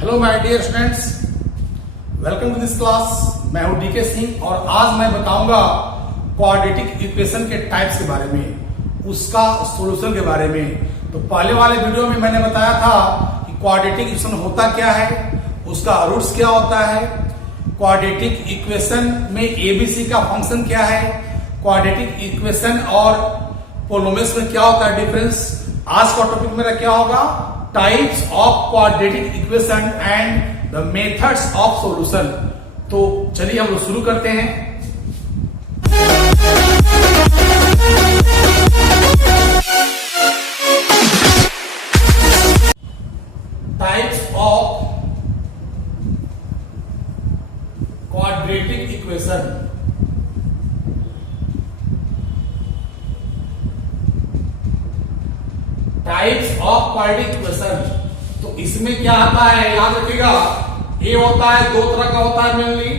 Hello my dear students, welcome to this class. मैं हूं DK Singh और आज मैं बताऊंगा क्वाड्रेटिक इक्वेशन के टाइप्स के बारे में, उसका सॉल्यूशन के बारे में। तो पहले वाले वीडियो में मैंने बताया था कि क्वाड्रेटिक इक्वेशन होता क्या है, उसका रूट्स क्या होता है, क्वाड्रेटिक इक्वेशन में एबीसी का फंक्शन क्या है, क्वाड्रेटिक इक्वेशन और पोलिनोमियल्स में क्या होता है डिफरेंस। आज का टॉपिक मेरा क्या होगा, types of quadratic equation and the methods of solution. तो चलिए हम लोग शुरू करते हैं। Types of quadratic equation. Types of quadratic equation, तो इसमें क्या आता है याद रखिएगा। ए होता है, दो तरह का होता है मेनली।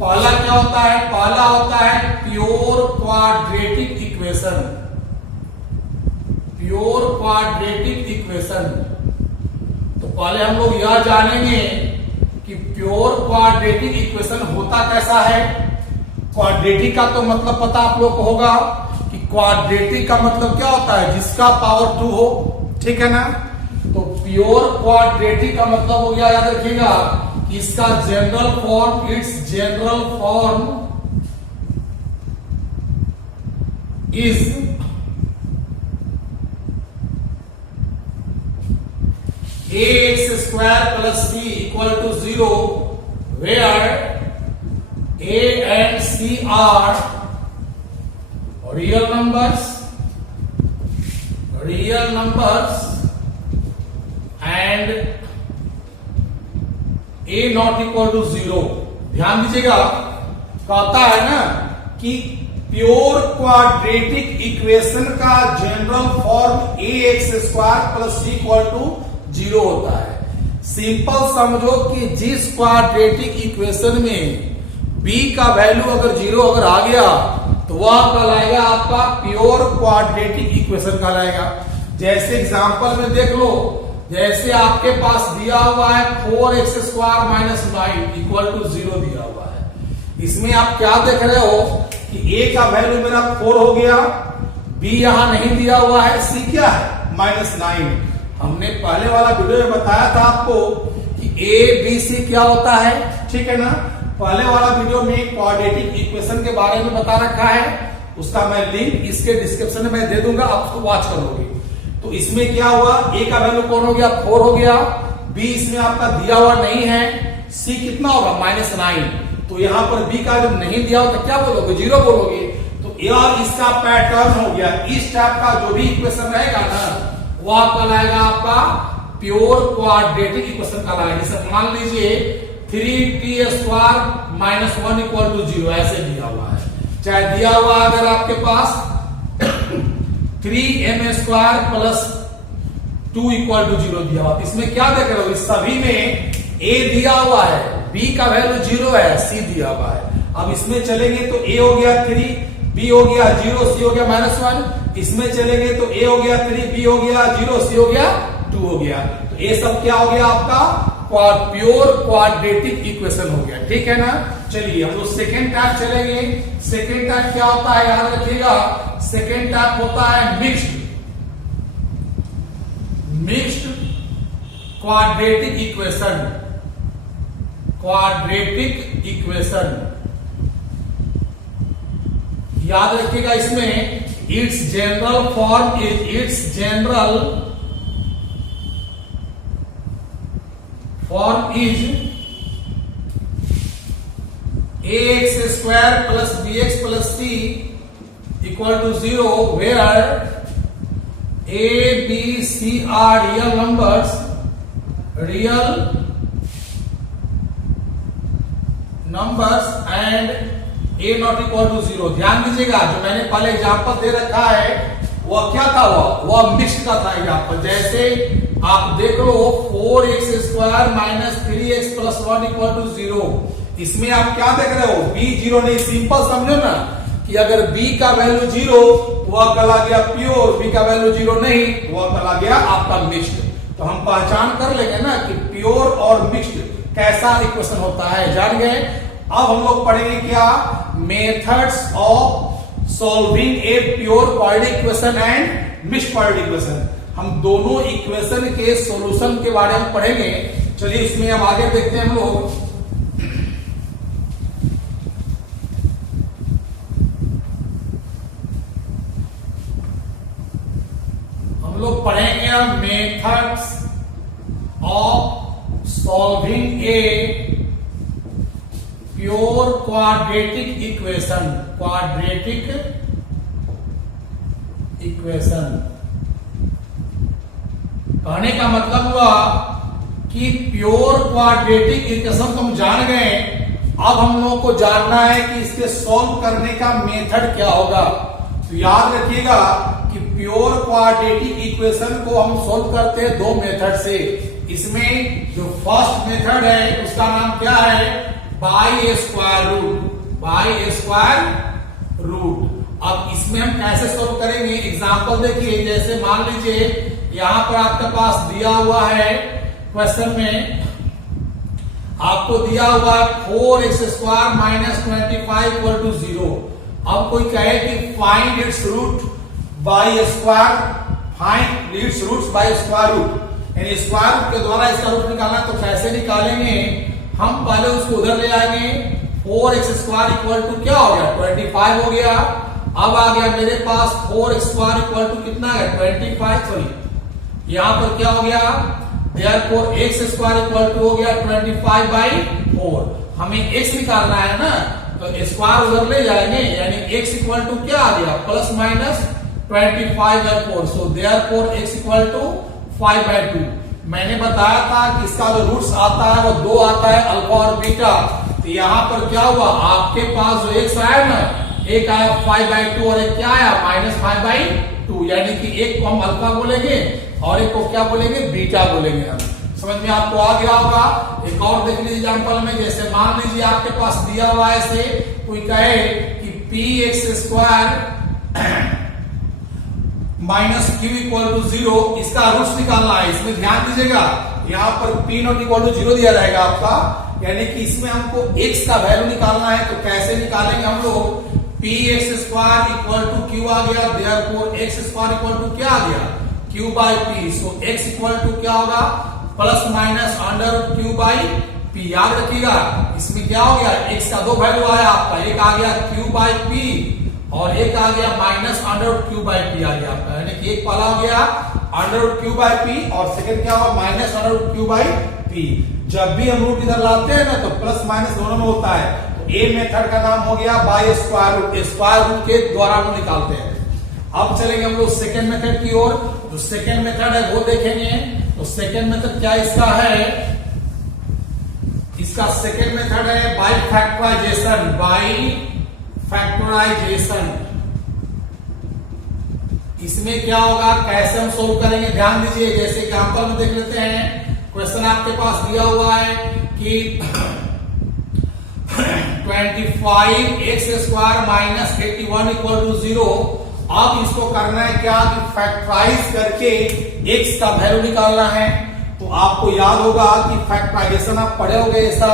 पहला क्या होता है, पहला होता है pure quadratic equation. Pure quadratic equation, तो पहले हम लोग यह जानेंगे कि प्योर क्वाड्रेटिक इक्वेशन होता कैसा है। क्वाड्रेटिक का तो मतलब पता आप लोग को होगा कि क्वाड्रेटिक का मतलब क्या होता है, जिसका पावर 2 हो, ठीक है ना। तो प्योर क्वाड्रेटिक का मतलब हो गया, याद रखिएगा, इसका general form, it's general form is ax² plus c equal to 0 where a and c are real numbers and a not equal to 0। ध्यान दीजिएगा, कहता है ना कि प्योर क्वाड्रेटिक इक्वेशन का general form ax² plus c equal to 0 होता है। Simple समझो कि जिस क्वाड्रेटिक इक्वेशन में b का वैल्यू अगर 0 अगर आ गया तो वह कहलाएगा आपका प्योर क्वाड्रेटिक इक्वेशन कहलाएगा। जैसे एग्जांपल में देख लो, जैसे आपके पास दिया हुआ है 4x² - 9 इक्वल टू 0 दिया हुआ है। इसमें आप क्या देख रहे हो कि a का वैल्यू मेरा 4 हो गया, b यहां नहीं दिया हुआ है, c क्या है -9। हमने पहले वाला वीडियो में बताया था आपको कि a b c क्या होता है, ठीक है ना। पहले वाला वीडियो में क्वाड्रेटिक इक्वेशन के बारे में बता रखा है, उसका मैं लिंक इसके डिस्क्रिप्शन में दे दूंगा, आप उसको वॉच कर लोगे। तो इसमें क्या हुआ, a का वैल्यू कौन हो गया, 4 हो गया, b इसमें आपका दिया हुआ नहीं है, c कितना होगा -9। तो यहां पर b का जब नहीं दिया हो तो क्या बोलोगे, 0 बोलोगे। तो यह इसका पैटर्न हो गया। इस टाइप का जो भी इक्वेशन रहेगा ना, वह कहलाएगा आपका प्योर क्वाड्रेटिक इक्वेशन कहलाएगा। जैसे मान लीजिए 3t² - 1 इक्वल टू 0 ऐसे दिया हुआ है, चाहे दिया हुआ अगर आपके पास 3m² plus 2 इक्वल टू 0 दिया हुआ। इसमें क्या देख रहे हो, इस सभी में a दिया हुआ है, b का वैल्यू 0 है, c दिया हुआ है। अब इसमें चलेंगे तो a हो गया 3, b हो गया 0, c हो गया -1। इसमें चलेंगे तो a हो गया 3, b हो गया 0, c हो गया 2 हो गया। तो ये सब क्या हो गया आपका प्योर क्वाड्रेटिक इक्वेशन हो गया, ठीक है ना। चलिए हम लोग सेकेंड टाइप चलेंगे। सेकेंड टाइप क्या होता है, याद रखिएगा, सेकेंड टाइप होता है mixed quadratic equation. Quadratic equation याद रखिएगा, इसमें it's general form is ax² plus bx plus c equal to 0 where a b c are real numbers and a not equal to 0। ध्यान दीजिएगा, जो मैंने पहले एग्जांपल दे रखा है वह क्या था, वह मिक्स्ड का था एग्जांपल। जैसे आप देख लो 4x² - 3x plus 1 equal to 0। इसमें आप क्या देख रहे हो, b 0 नहीं। सिंपल समझो ना कि अगर b का वैल्यू 0 तो वह कहला गया प्योर, b का वैल्यू 0 नहीं तो वह कहला गया आपका मिक्स्ड। तो हम पहचान कर लेंगे ना कि प्योर और मिक्स्ड कैसा इक्वेशन होता है, जान गए। अब हम लोग पढ़ेंगे क्या, methods of solving a pure quadratic equation and mixed quadratic equation. हम दोनों इक्वेशन के सॉल्यूशन के बारे में पढ़ेंगे। चलिए इसमें अब आगे देखते हैं हम लोग। पढ़ेंगे methods of solving a pure quadratic equation. Quadratic equation कहने का मतलब हुआ कि प्योर क्वाड्रेटिक इक्वेशन तुम जान गए। अब हम लोगों को जानना है कि इसके सॉल्व करने का मेथड क्या होगा। तो याद रखिएगा कि प्योर क्वाड्रेटिक इक्वेशन को हम सोल्व करते हैं दो मेथड से। इसमें जो फर्स्ट मेथड है उसका नाम क्या है, by square root. By square root. अब इसमें हम कैसे सोल्व करेंगे, एग्जांपल देखिए। जैसे मान लीजिए यहां पर आपके पास दिया हुआ है क्वेश्चन में, आपको दिया हुआ है 4x² माइनस 25 इक्वल टू 0। अब कोई कहे कि find its root by square, find its roots by square root, यानी स्क्वायर रूट के द्वारा इसका रूट निकालना। तो कैसे निकालेंगे, हम पहले उसको उधर ले आएंगे। 4x² इक्वल टू क्या हो गया, 25 हो गया। अब आ गया मेरे पास 4x² इक्वल टू कितना है, 25। सॉरी यहां पर क्या हो गया, देयरफॉर x² इक्वल टू हो गया 25/4। हमें x निकालना है ना, तो स्क्वायर उधर ले जाएंगे, यानी x इक्वल टू क्या आ गया, plus minus 25/4। So therefore x equal to 5/2। मैंने बताया था कि इसका जो रूट्स आता है वो दो आता है, अल्फा और बीटा। तो यहाँ पर क्या हुआ, आपके पास जो x आया ना, एक आया 5/2 और एक क्या आया -5/2, यानी कि एक को हम अल्फा बोलेंगे और एक को क्या बोलेंगे, बीटा बोलेंगे। हम समझ में आपको आ गया होगा। एक और देख लीजिए एग्जांपल में। जैसे मान लीजिए आपके पास दिया हुआ है, ऐसे कोई कहे कि px² minus Q equal to 0, इसका रूट्स निकालना है। इसमें ध्यान दीजिएगा, यहाँ पर p नॉट इक्वल टू 0 दिया जाएगा आपका, यानी कि इसमें हमको x का वैल्यू निकालना है। तो कैसे निकालेंगे हम लोग, px² इक्वल टू क्यू आ गया, देयरफॉर x² इक्वल टू क्या आ गया, q बाई पी। सो x इक्वल टू क्या होगा, plus minus under Q by p. याद रखिएगा इसमें क्या हो गया, x का दो वैल्यू आया आपका, एक आ गया q बाई पी और एक आ गया minus under Q by P आ गया आपका, यानी कि एक पहला हो गया अंडर क्यू बाई पी और सेकंड क्या होगा, minus under Q by P. जब भी हम रूट इधर लाते हैं ना, तो प्लस माइनस दोनों में होता है। तो ए मेथड का नाम हो गया by square root. Square root के द्वारा हम निकालते हैं। अब चलेंगे हम लोग सेकेंड मेथड की ओर। जो सेकेंड मेथड है वो देखेंगे। तो सेकेंड मेथड क्या इसका है, इसका सेकेंड मेथड है बाय फैक्टराइजेशन। By factorisation. इसमें क्या होगा, कैसे हम सोल्व करेंगे, ध्यान दीजिए। जैसे एग्जांपल में देख लेते हैं। क्वेश्चन आपके पास दिया हुआ है कि 25x² माइनस 81 इक्वल टू 0। अब इसको करना है क्या, कि फैक्टराइज करके x का वैल्यू निकालना है। तो आपको याद होगा कि फैक्टराइजेशन आप पढ़े होंगे। ऐसा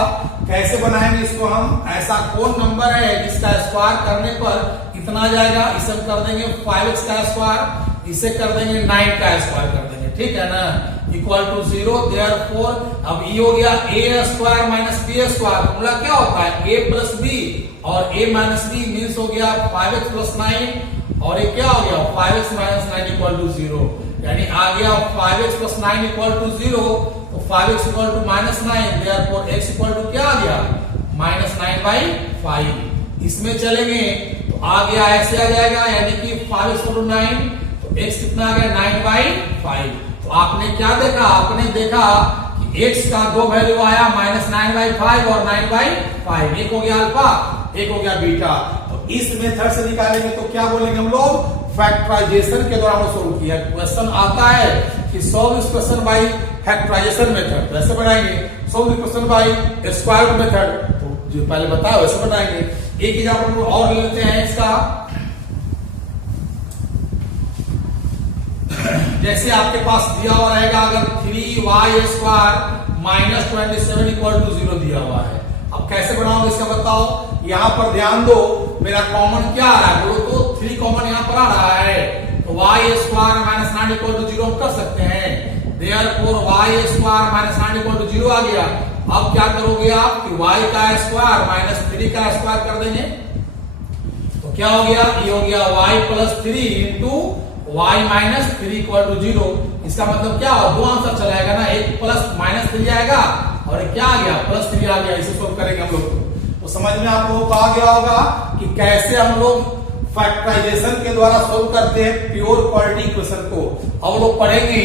कैसे बनाएंगे इसको हम, ऐसा कौन नंबर है जिसका स्क्वायर करने पर इतना जाएगा, इसे हम कर देंगे 5x का स्क्वायर, इसे कर देंगे 9 का स्क्वायर कर देंगे, ठीक है ना, इक्वल टू 0। देयरफॉर अब ये हो गया a² माइनस b²। फॉर्मूला क्या होता है, a प्लस b, और a माइनस b मीन्स हो गया 5x प्लस 9, और ये क्या हो गया 5x माइनस 9 इक्वल टू 0, यानी आ गया 5x प्लस 9 इक्वल टू 0। तो 5x equal to minus 9, therefore x equal to क्या आ गया, -9/5। इसमें चलेंगे तो आ गया ऐसे आ जाएगा, यानी कि 5x इक्वल टू 9, तो x कितना आ गया 9/5। तो आपने क्या देखा, आपने देखा कि x का दो वैल्यू आया -9/5 और 9/5। एक हो गया अल्फा, एक हो गया बीटा। तो इस मेथड से निकालेंगे तो क्या बोलेंगे हम लोग, फैक्टराइजेशन के द्वारा सोल्व किया। क्वेश्चन आता है कि solve this question by factorisation method, तो ऐसे बनाएंगे। Solve this question by square root method, तो जो पहले बताया वैसे बनाएंगे। एक एग्जांपल और ले लेते हैं इसका। जैसे आपके पास दिया हुआ रहेगा अगर 3y² माइनस 27 इक्वल टू 0 दिया हुआ है। अब कैसे बनाओगे इसका बताओ। यहां पर ध्यान दो, मेरा कॉमन क्या आ रहा है, बोलो तो 3 कॉमन यहां पर आ रहा है, तो y² माइनस 9 इक्वल टू 0 हम कर सकते हैं। Therefore y² minus 9 equal to 0 आ गया। अब क्या करोगे आप कि y का स्क्वायर माइनस 3 का स्क्वायर कर देंगे, तो क्या हो गया, ये हो गया y plus 3 into y minus 3 equal to 0। इसका मतलब क्या हो, दो आंसर चलाएगा ना, एक प्लस माइनस 3 आएगा और एक क्या आ गया, प्लस 3 आ गया। इसे सोल्व करेंगे हम लोग तो समझ में आप लोगों को आ गया होगा कि कैसे हम लोग फैक्टराइजेशन के द्वारा सोल्व करते हैं प्योर क्वाड्रेटिक इक्वेशन को। अब लोग पढ़ेंगे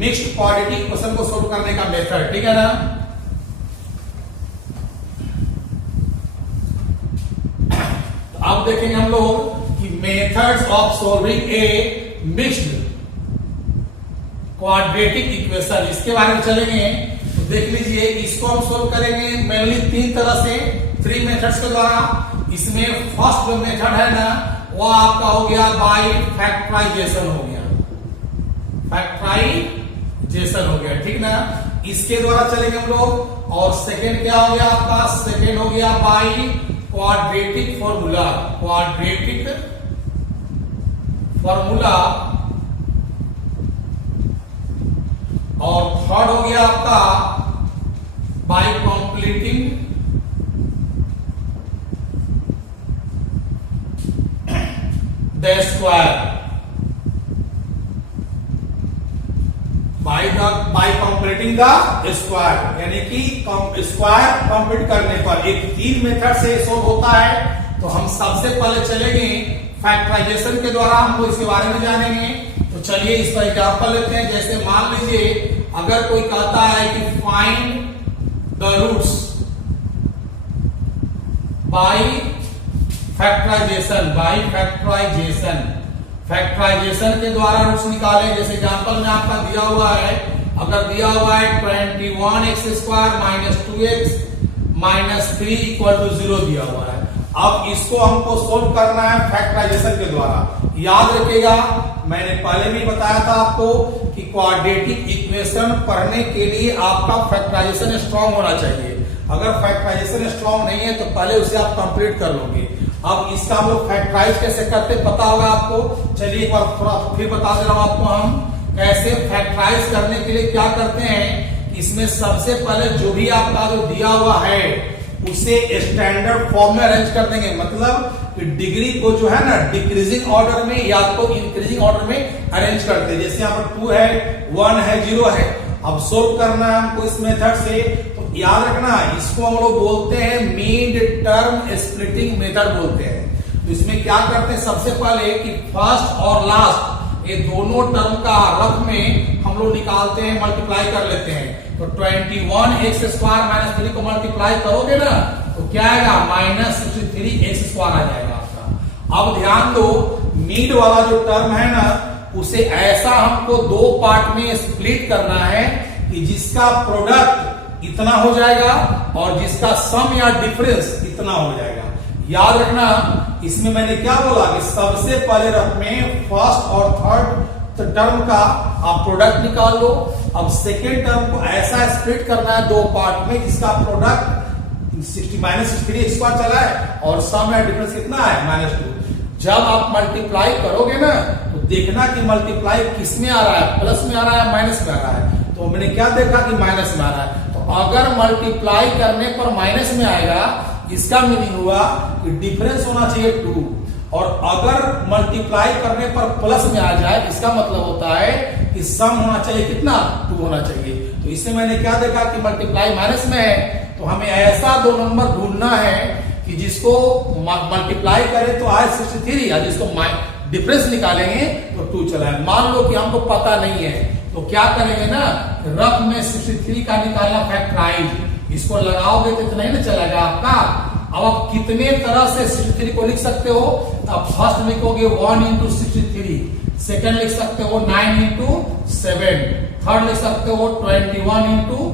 मिक्स्ड क्वाड्रेटिक इक्वेशन को सोल्व करने का मेथड, ठीक है ना। तो अब देखेंगे हम लोग कि methods of solving A mixed quadratic equation, इसके बारे में चलेंगे। तो देख लीजिए, इसको हम सोल्व करेंगे मेनली 3 तरह से, 3 मेथड्स के द्वारा। इसमें फर्स्ट जो मेथड है ना, वो आपका हो गया बाय फैक्टराइजेशन हो गया, फैक्टराइजेशन हो गया, ठीक ना। इसके द्वारा चलेंगे हम लोग। और सेकेंड क्या हो गया आपका, सेकेंड हो गया by quadratic formula, quadratic formula. और थर्ड हो गया आपका bye completing the square, bye completing the square, यानी कि स्क्वायर कंप्लीट करने पर। एक 3 मेथड से सोल्व होता है। तो हम सबसे पहले चलेंगे फैक्टराइजेशन के द्वारा, हमको इसके बारे में जानेंगे। तो चलिए इस पर एग्जांपल लेते हैं। जैसे मान लीजिए अगर कोई कहता है कि find the roots by factorisation, by factorisation, factorisation के द्वारा रूट्स निकाले। जैसे एग्जांपल में आपका दिया हुआ है, अगर दिया हुआ है 21x² minus 2x minus 3 equal to 0 दिया हुआ है। अब इसको हमको सोल्व करना है फैक्टराइजेशन के द्वारा। याद रखिएगा, मैंने पहले भी बताया था आपको कि क्वाड्रेटिक इक्वेशन पढ़ने के लिए आपका फैक्टराइजेशन स्ट्रांग होना चाहिए। अगर फैक्टराइजेशन स्ट्रांग नहीं है तो पहले उसे आप कंप्लीट कर लोगे। अब इसका हम लोग फैक्टराइज कैसे करते पता होगा आपको। चलिए एक बार थोड़ा फिर बता दे रहा हूं आपको, हम कैसे फैक्टराइज करने के लिए क्या करते हैं। इसमें सबसे पहले जो भी आपका जो दिया हुआ है उसे स्टैंडर्ड फॉर्म में अरेंज कर देंगे। मतलब कि डिग्री को जो है ना डिक्रीजिंग ऑर्डर में या तो इंक्रीजिंग ऑर्डर में अरेंज करते हैं। जैसे यहाँ पर 2 है, 1 है, 0 है। अब सोल्व करना है हमको इस मेथड से। तो याद रखना, इसको हम लोग बोलते हैं मिड टर्म स्प्लिटिंग मेथड बोलते हैं। तो इसमें क्या करते हैं, सबसे पहले कि फर्स्ट और लास्ट ये दोनों टर्म का रफ में हम लोग निकालते हैं, मल्टीप्लाई कर लेते हैं। तो 21x² माइनस 3 को मल्टीप्लाई करोगे ना तो क्या आएगा, माइनस 63x² आ जाएगा आपका। अब ध्यान दो, मिड वाला जो टर्म है ना उसे ऐसा हमको 2 पार्ट में स्प्लिट करना है कि जिसका प्रोडक्ट इतना हो जाएगा और जिसका सम या डिफरेंस इतना हो जाएगा। याद रखना, इसमें मैंने क्या बोला कि सबसे पहले रफ में फर्स्ट और थर्ड टर्म का आप प्रोडक्ट निकाल लो। अब सेकेंड टर्म को ऐसा स्प्लिट करना है 2 पार्ट में जिसका प्रोडक्ट -63x² चला है और सम या डिफरेंस कितना है, -2। जब आप मल्टीप्लाई करोगे ना तो देखना कि मल्टीप्लाई किस में आ रहा है, प्लस में आ रहा है, माइनस में आ रहा है। तो मैंने क्या देखा कि माइनस में आ रहा है। तो अगर मल्टीप्लाई करने पर माइनस में आएगा, इसका मीनिंग हुआ कि डिफरेंस होना चाहिए 2। और अगर मल्टीप्लाई करने पर प्लस में आ जाए, इसका मतलब होता है कि सम होना चाहिए कितना, 2 होना चाहिए। तो इससे मैंने क्या देखा कि मल्टीप्लाई माइनस में है, तो हमें ऐसा 2 नंबर ढूंढना है कि जिसको मल्टीप्लाई करें तो आए 63 या जिसको डिफरेंस निकालेंगे तो 2 चला है। मान लो कि हमको पता नहीं है तो क्या करेंगे ना, रफ में 63 का निकालना फैक्टराइज, इसको लगाओगे तो इतना ही ना चलेगा आपका। अब आप कितने तरह से 63 को लिख सकते हो। अब फर्स्ट लिखोगे 1 इंटू 63, सेकेंड लिख सकते हो 9 इंटू 7, थर्ड लिख सकते हो 21 इंटू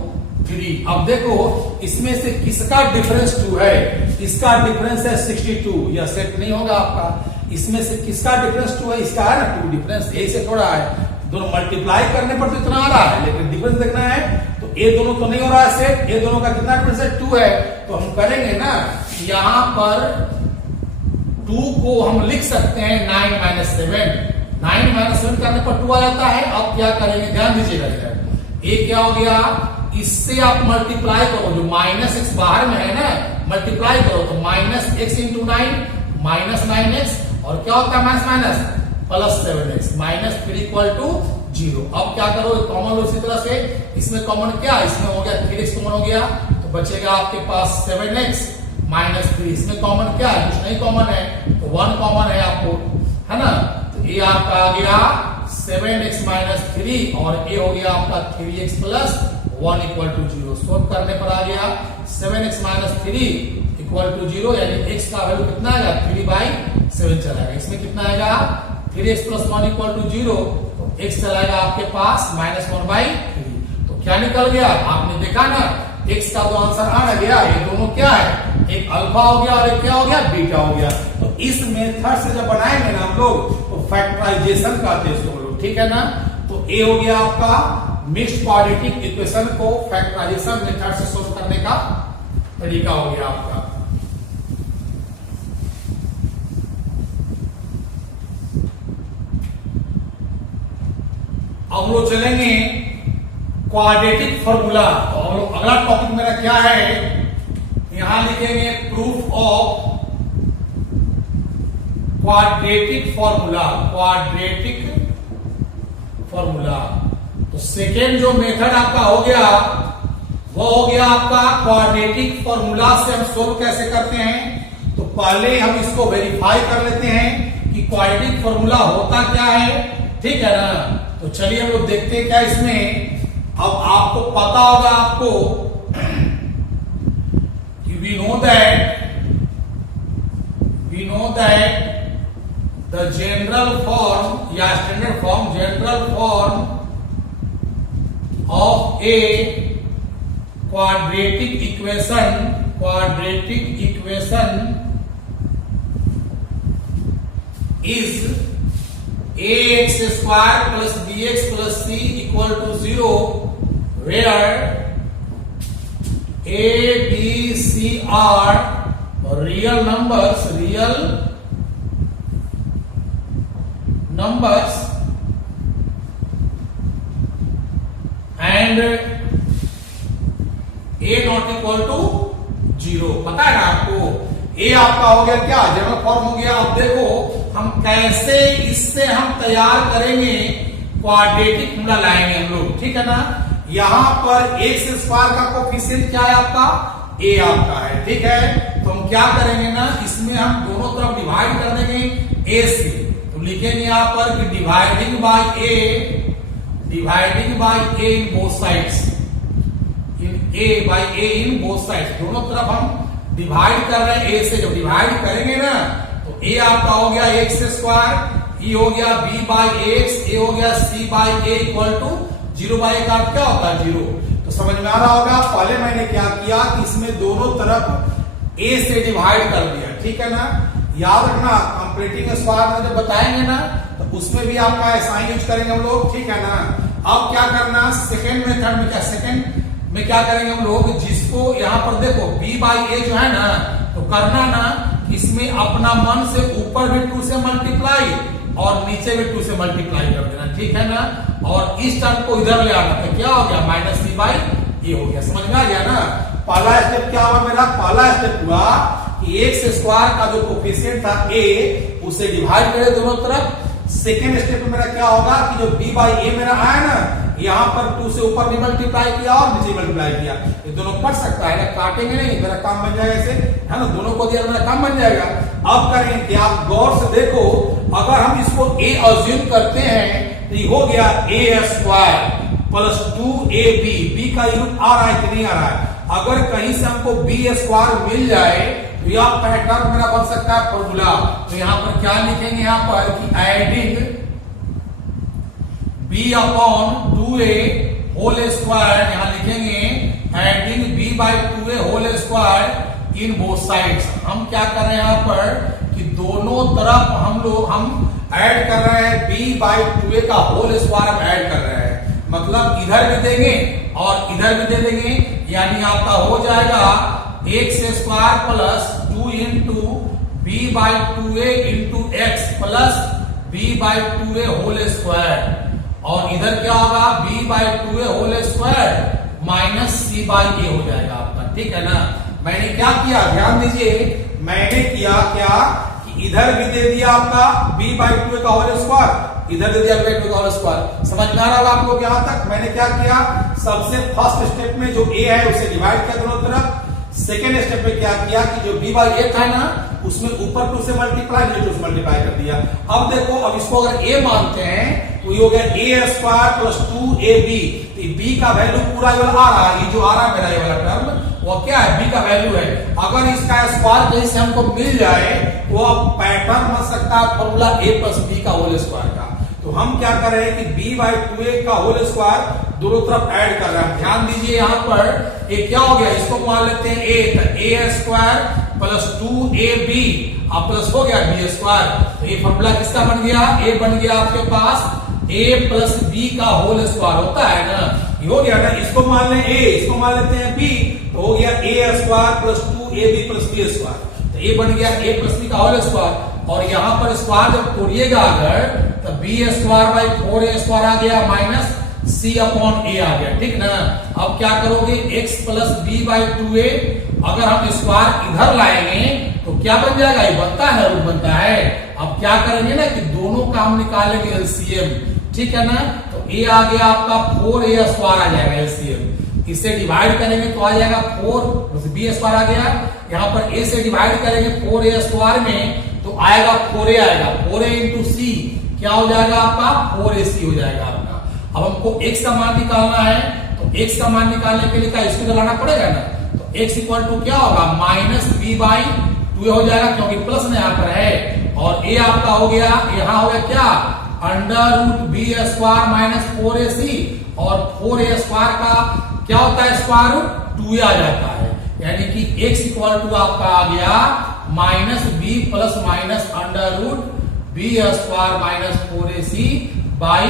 3। अब देखो इसमें से किसका डिफरेंस 2 है, इसका डिफरेंस है 62, यह सेट नहीं होगा आपका। इसमें से किसका डिफरेंस 2 है, इसका है ना 2 डिफरेंस, यही से थोड़ा है। दोनों मल्टीप्लाई करने पर तो इतना आ रहा है, लेकिन डिफरेंस देखना है तो ये दोनों तो नहीं हो रहा है सेट, ये दोनों का कितना डिफरेंस है 2 है। तो हम करेंगे ना यहां पर 2 को हम लिख सकते हैं 9 माइनस 7, 9 माइनस 7 करने पर 2 आ जाता है। अब क्या करेंगे ध्यान दीजिएगा, ये क्या हो गया, इससे आप मल्टीप्लाई करो, जो माइनस एक्स बाहर में है ना मल्टीप्लाई करो तो minus x into 9 minus 9x, और क्या होता है minus minus plus 7x, minus 3 equal to 0। अब क्या करो कॉमन लो इसी तरह से, इसमें कॉमन क्या, इसमें हो गया 3x कॉमन हो गया तो बचेगा आपके पास 7x माइनस 3, इसमें कॉमन क्या है, कुछ नहीं कॉमन है तो 1 कॉमन है आपको, है ना। तो ये आपका आ गया 7x माइनस 3 और ये हो गया आपका 3x plus 1 equal to 0। Solve करने पर आ गया 7x माइनस 3 इक्वल टू 0, यानी x का वैल्यू कितना आएगा 3/7 चलाएगा। इसमें कितना आएगा 3x प्लस 1 इक्वल टू 0, तो x चलाएगा आपके पास -1/3। तो क्या निकल गया, आपने देखा ना x का तो आंसर आ गया, ये दोनों क्या है, एक अल्फा हो गया और एक क्या हो गया बीटा हो गया। तो इस मेथड से जब बनाएंगे ना हम लोग तो फैक्टराइजेशन करते हैं इसको लोग, ठीक है ना। तो ये हो गया आपका मिक्स्ड क्वाड्रेटिक इक्वेशन को फैक्टराइजेशन मेथड से सोल्व करने का तरीका हो गया आपका। अब हम लोग चलेंगे क्वाड्रेटिक फॉर्मूला। तो हम लोग अगला टॉपिक मेरा क्या है, यहां लिखेंगे proof of quadratic formula, quadratic formula. तो सेकेंड जो मेथड आपका हो गया वो हो गया आपका क्वाड्रेटिक फॉर्मूला से हम सोल्व कैसे करते हैं। तो पहले हम इसको वेरीफाई कर लेते हैं कि क्वाड्रेटिक फॉर्मूला होता क्या है, ठीक है ना। तो चलिए हम लोग देखते हैं क्या इसमें। अब आपको पता होगा आपको कि we know that the general form या standard form, general form of a quadratic equation is ax square plus bx plus c equal to 0, where a, b, c are real numbers and a not equal to 0। पता है ना आपको, ये आपका हो गया क्या जनरल फॉर्म हो गया। अब देखो हम कैसे इससे हम तैयार करेंगे क्वाड्रेटिक फॉर्मूला लाएंगे हम लोग, ठीक है ना। यहां पर एक्स स्क्वायर का कोफिशिएंट क्या है आपका, ए आपका है, ठीक है। तो हम क्या करेंगे ना, इसमें हम दोनों तरफ डिवाइड कर देंगे ए से। तो लिखेंगे यहां पर कि dividing by A in both sides, in both sides, दोनों तरफ हम डिवाइड कर रहे हैं ए से। जब डिवाइड करेंगे ना तो ए आपका हो गया एक्स स्क्वायर, ई हो गया बी बाई एक्स, ए हो गया c by a equal to 0/a का क्या होता है 0। तो समझ में आ रहा होगा, पहले मैंने क्या किया कि इसमें दोनों तरफ ए से डिवाइड कर दिया, ठीक है ना। याद रखना कंप्लीटिंग स्क्वायर में जब बताएंगे ना तो उसमें भी आपका ऐसा ही यूज करेंगे हम लोग, ठीक है ना। अब क्या करना, सेकेंड मेथड में क्या, सेकेंड में क्या करेंगे हम लोग, जिसको यहां पर देखो b बाई ए जो है ना, तो करना ना इसमें अपना मन से ऊपर भी 2 से मल्टीप्लाई और नीचे भी 2 से मल्टीप्लाई कर देना, ठीक है ना। और इस टर्म को इधर ले आना, तो क्या हो गया -c/a हो गया। समझ में आ गया ना। पहला स्टेप क्या हुआ मेरा, पहला स्टेप हुआ कि एक्स स्क्वायर का जो कोफिशिएंट था a उसे डिवाइड करे दोनों तरफ। सेकेंड स्टेप में मेरा क्या होगा कि जो b बाई ए मेरा आया ना, यहां पर 2 से ऊपर भी मल्टीप्लाई किया और नीचे मल्टीप्लाई किया, ये दोनों पढ़ सकता है ना, काटेंगे नहीं, मेरा काम बन जाएगा ऐसे, है ना। दोनों को दिया मेरा काम बन जाएगा। अब करेंगे कि आप गौर से देखो, अगर हम इसको a अज्यूम करते हैं तो ये हो गया a square plus 2ab, b का यूज आ रहा है कि नहीं आ रहा है। अगर कहीं से हमको b स्क्वायर मिल जाए तो यह पैटर्न मेरा बन सकता है फॉर्मूला। तो यहां पर क्या लिखेंगे, यहां पर कि adding b upon 2a whole square, यहां लिखेंगे adding b by 2a whole square in both sides. हम क्या कर रहे हैं यहां पर कि दोनों तरफ हम ऐड कर रहे हैं b/2a का होल स्क्वायर हम ऐड कर रहे हैं, मतलब इधर भी देंगे और इधर भी दे देंगे, यानी आपका हो जाएगा x square plus 2 into b/2a into x plus b/2a whole square, और इधर क्या होगा b/2a whole square minus c/a हो जाएगा आपका, ठीक है ना। मैंने क्या किया, ध्यान दीजिए, मैंने किया क्या कि इधर भी दे दिया आपका b/2a का होल स्क्वायर, इधर दे दिया b/2a का होल स्क्वायर। समझ में आ रहा होगा आपको यहां तक। मैंने क्या किया, सबसे फर्स्ट स्टेप में जो a है उसे डिवाइड किया दोनों तरफ, सेकेंड स्टेप में क्या किया कि जो b/a था ना उसमें ऊपर 2 से मल्टीप्लाई, नीचे 2 से मल्टीप्लाई कर दिया। अब देखो, अब इसको अगर a मानते हैं तो ये हो गया a स्क्वायर प्लस 2ab, तो b का वैल्यू पूरा जो आ रहा है, ये जो आ रहा है मेरा ये वाला टर्म, वो क्या है, b का वैल्यू है। अगर इसका स्क्वायर कहीं से हमको मिल जाए तो अब पैटर्न बन सकता है फॉर्मूला a प्लस b का होल स्क्वायर का। तो हम क्या कर रहे हैं कि b/2a का होल स्क्वायर दोनों तरफ ऐड कर रहे हैं। ध्यान दीजिए यहाँ पर ये क्या हो गया, इसको मान लेते हैं a, तो a स्क्वायर प्लस 2ab अब प्लस हो गया b स्क्वायर। तो ये फॉर्मूला किसका बन गया, a बन गया आपके पास a प्लस b का होल स्क्वायर होता है ना, ये हो गया ना। इसको मान लें a, इसको मान लेते हैं b, तो हो गया a square plus 2ab plus b square. तो a बन गया a प्लस b का होल स्क्वायर, और यहाँ पर स्क्वायर जब तोड़िएगा अगर तो b square by 4a square आ गया माइनस c अपॉन a आ गया, ठीक ना। अब क्या करोगे, x प्लस b/2a, अगर हम स्क्वायर इधर लाएंगे तो क्या बन जाएगा, ये बनता है, रूट बनता है। अब क्या करेंगे ना कि दोनों का हम निकालेंगे एलसीएम, ठीक है ना। तो a आ गया आपका 4a स्क्वायर आ जाएगा एलसीएम, इससे डिवाइड करेंगे तो आ जाएगा 4 b स्क्वायर आ गया। यहाँ पर a से डिवाइड करेंगे 4a स्क्वायर में तो आएगा 4a आएगा, 4a इंटू c क्या हो जाएगा आपका 4ac हो जाएगा आपका। अब हमको x का मान निकालना है, तो x का मान निकालने के लिए क्या इसको लगाना पड़ेगा ना, तो x इक्वल टू क्या होगा माइनस b/2a हो जाएगा, क्योंकि प्लस में यहाँ पर है, और a आपका हो गया, यहाँ हो गया क्या under root b square minus 4ac, और 4a स्क्वायर का क्या होता है स्क्वायर रूट 2a आ जाता है, यानी कि x इक्वल टू आपका आ गया minus b plus minus under root b square minus 4ac by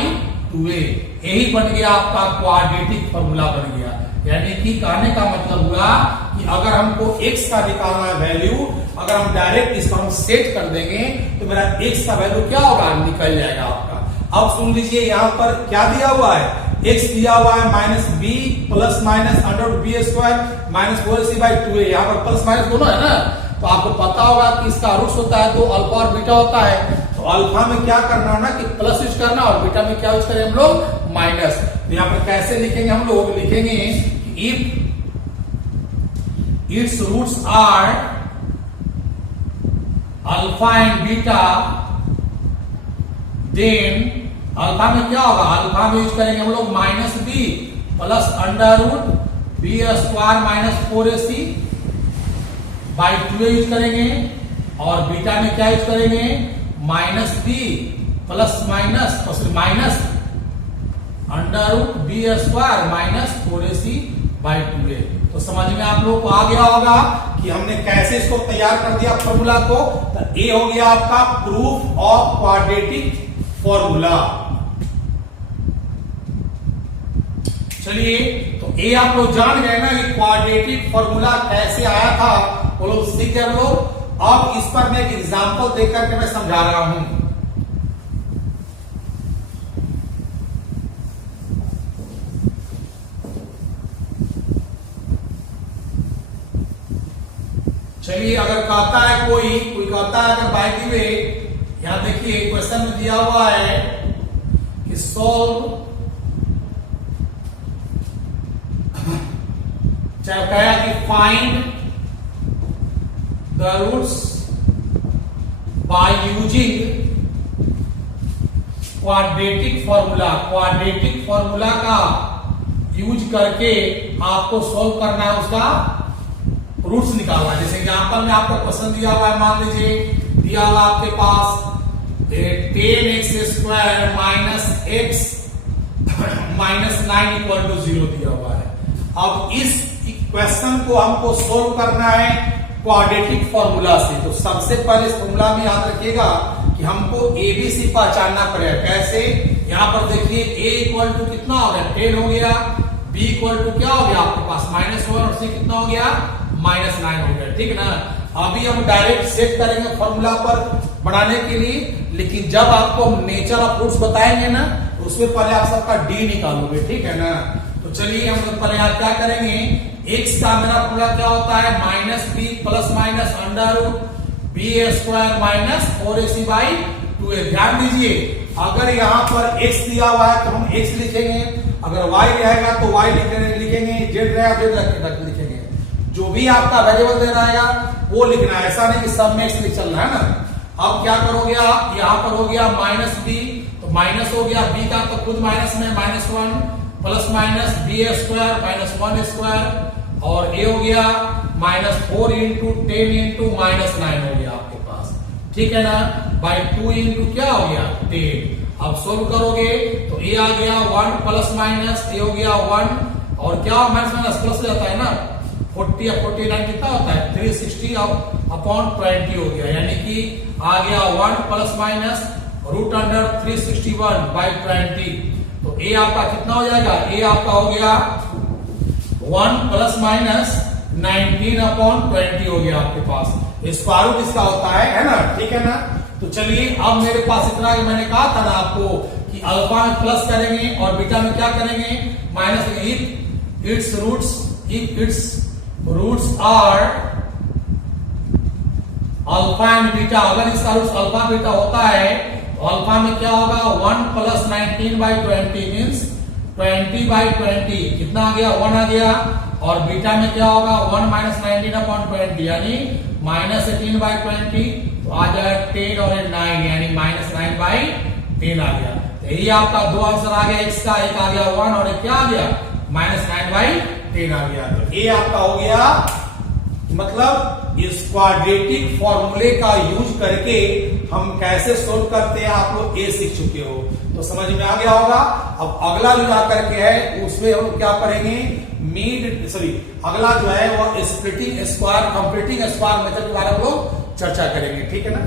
2a। यही बन गया आपका क्वाड्रेटिक फॉर्मूला बन गया। यानी कि कहने का मतलब हुआ कि अगर हमको x का निकालना है वैल्यू, अगर हम डायरेक्ट इसको हम सेट कर देंगे तो मेरा x का वैल्यू क्या होगा, निकल जाएगा आपका। अब सुन लीजिए, यहाँ पर क्या दिया हुआ है, x दिया हुआ है minus b plus minus under root b square minus 4ac/2a, यहाँ पर प्लस माइनस दोनों है ना। तो आपको पता होगा कि इसका रूट्स होता है तो अल्फा और बीटा होता है, तो अल्फा में क्या करना है ना कि प्लस यूज करना, और बीटा में क्या यूज करें हम लोग माइनस। तो यहाँ पर कैसे लिखेंगे हम लोग, लिखेंगे कि if its roots are alpha and beta, then alpha में क्या होगा, अल्फा में यूज करेंगे हम लोग minus b plus under root b square minus 4ac by 2a use करेंगे, और बीटा में क्या यूज करेंगे minus b plus minus minus under root b square minus 4ac by 2a। तो समझ में आप लोगों को आ गया होगा कि हमने कैसे इसको तैयार कर दिया फॉर्मूला को। तो ये हो गया आपका प्रूफ ऑफ क्वाड्रेटिक फॉर्मूला। चलिए, तो ये आप लोग जान गए ना कि क्वाड्रेटिक फॉर्मूला कैसे आया था, वो लोग सीख गए लोग। अब इस पर मैं एक एग्जांपल देकर के मैं समझा रहा हूं। चलिए, अगर कहता है कोई कहता है अगर बाय द वे, यहां देखिए क्वेश्चन में दिया हुआ है कि सॉल्व, चाहे कहा कि find the roots by using quadratic formula. Quadratic formula का यूज करके आपको सॉल्व करना है, उसका रूट्स निकालना है। जैसे एग्जांपल में आपका क्वेश्चन दिया हुआ है, मान लीजिए दिया हुआ आपके पास 10x square minus x minus 9 equal to 0 दिया हुआ है। अब इस क्वेश्चन को हमको सोल्व करना है क्वाड्रेटिक फॉर्मूला से। तो सबसे पहले इस फॉर्मूला में याद रखिएगा कि हमको एबीसी पहचानना पड़ेगा। कैसे? यहां पर देखिए a इक्वल टू कितना हो गया 10 हो गया, b इक्वल टू क्या हो गया आपके पास -1 और c कितना हो गया -9 हो गया। ठीक है ना। अभी हम डायरेक्ट सेट करेंगे फॉर्मूला पर बनाने के लिए, लेकिन जब आपको हम नेचर ऑफ फ्रूट्स बताएंगे ना तो उसमें पहले आप सबका डी निकालोगे। ठीक है ना। तो चलिए हम पहले यहाँ क्या करेंगे, x का मेरा फॉर्मूला क्या होता है -b plus minus under root b square minus 4ac/2a। ध्यान दीजिए, अगर यहाँ पर x दिया हुआ है तो हम x लिखेंगे, अगर y रहेगा तो y लिखेंगे, z रहेगा z लिखेंगे। जो भी आपका वेरिएबल दे रहेगा वो लिखना है, ऐसा नहीं कि सब में x लिख चलना है ना। अब क्या करोगे आप, यहाँ पर हो गया -b तो माइनस हो गया b का तो खुद माइनस में -1 plus minus b square -1 square और a हो गया -4 इंटू 10 इंटू -9 हो गया आपके पास। ठीक है ना। बाई 2 इंटू क्या हो गया 10। अब सोल्व करोगे तो a आ गया 1 प्लस माइनस a हो गया 1 और क्या माइनस माइनस प्लस जाता है ना 40 और 49 कितना होता है 360 अपॉन 20 हो गया, यानी कि आ गया 1 प्लस माइनस रूट अंडर 361/20। तो a आपका कितना हो जाएगा, a आपका हो गया 1 प्लस माइनस 19 अपॉन 20 हो गया आपके पास। स्क्वायर रूट इसका होता है ना। ठीक है ना। तो चलिए अब मेरे पास इतना मैंने कहा था ना आपको कि अल्फा में प्लस करेंगे और बीटा में क्या करेंगे minus. If its roots are alpha and beta, अगर इसका रूट्स अल्फा बीटा होता है तो अल्फा में क्या होगा 1 प्लस 19/20 मीन्स 20/20 कितना आ गया 1 आ गया, और बीटा में क्या होगा 1 माइनस 19/20 यानी -18/20 तो आ जाएगा 10 और 9 यानी -9/10 आ गया। तो ये आपका दो आंसर आ गया, x का एक आ गया 1 और एक क्या आ गया -9/10 आ गया। तो ये आपका हो गया, मतलब इस क्वाड्रेटिक फॉर्मूले का यूज करके हम कैसे सोल्व करते हैं आप लोग ये सीख चुके हो, तो समझ में आ गया होगा। अब अगला जो आकर के है उसमें हम क्या पढ़ेंगे अगला जो है वो splitting square completing square method के बारे में लोग चर्चा करेंगे। ठीक है ना।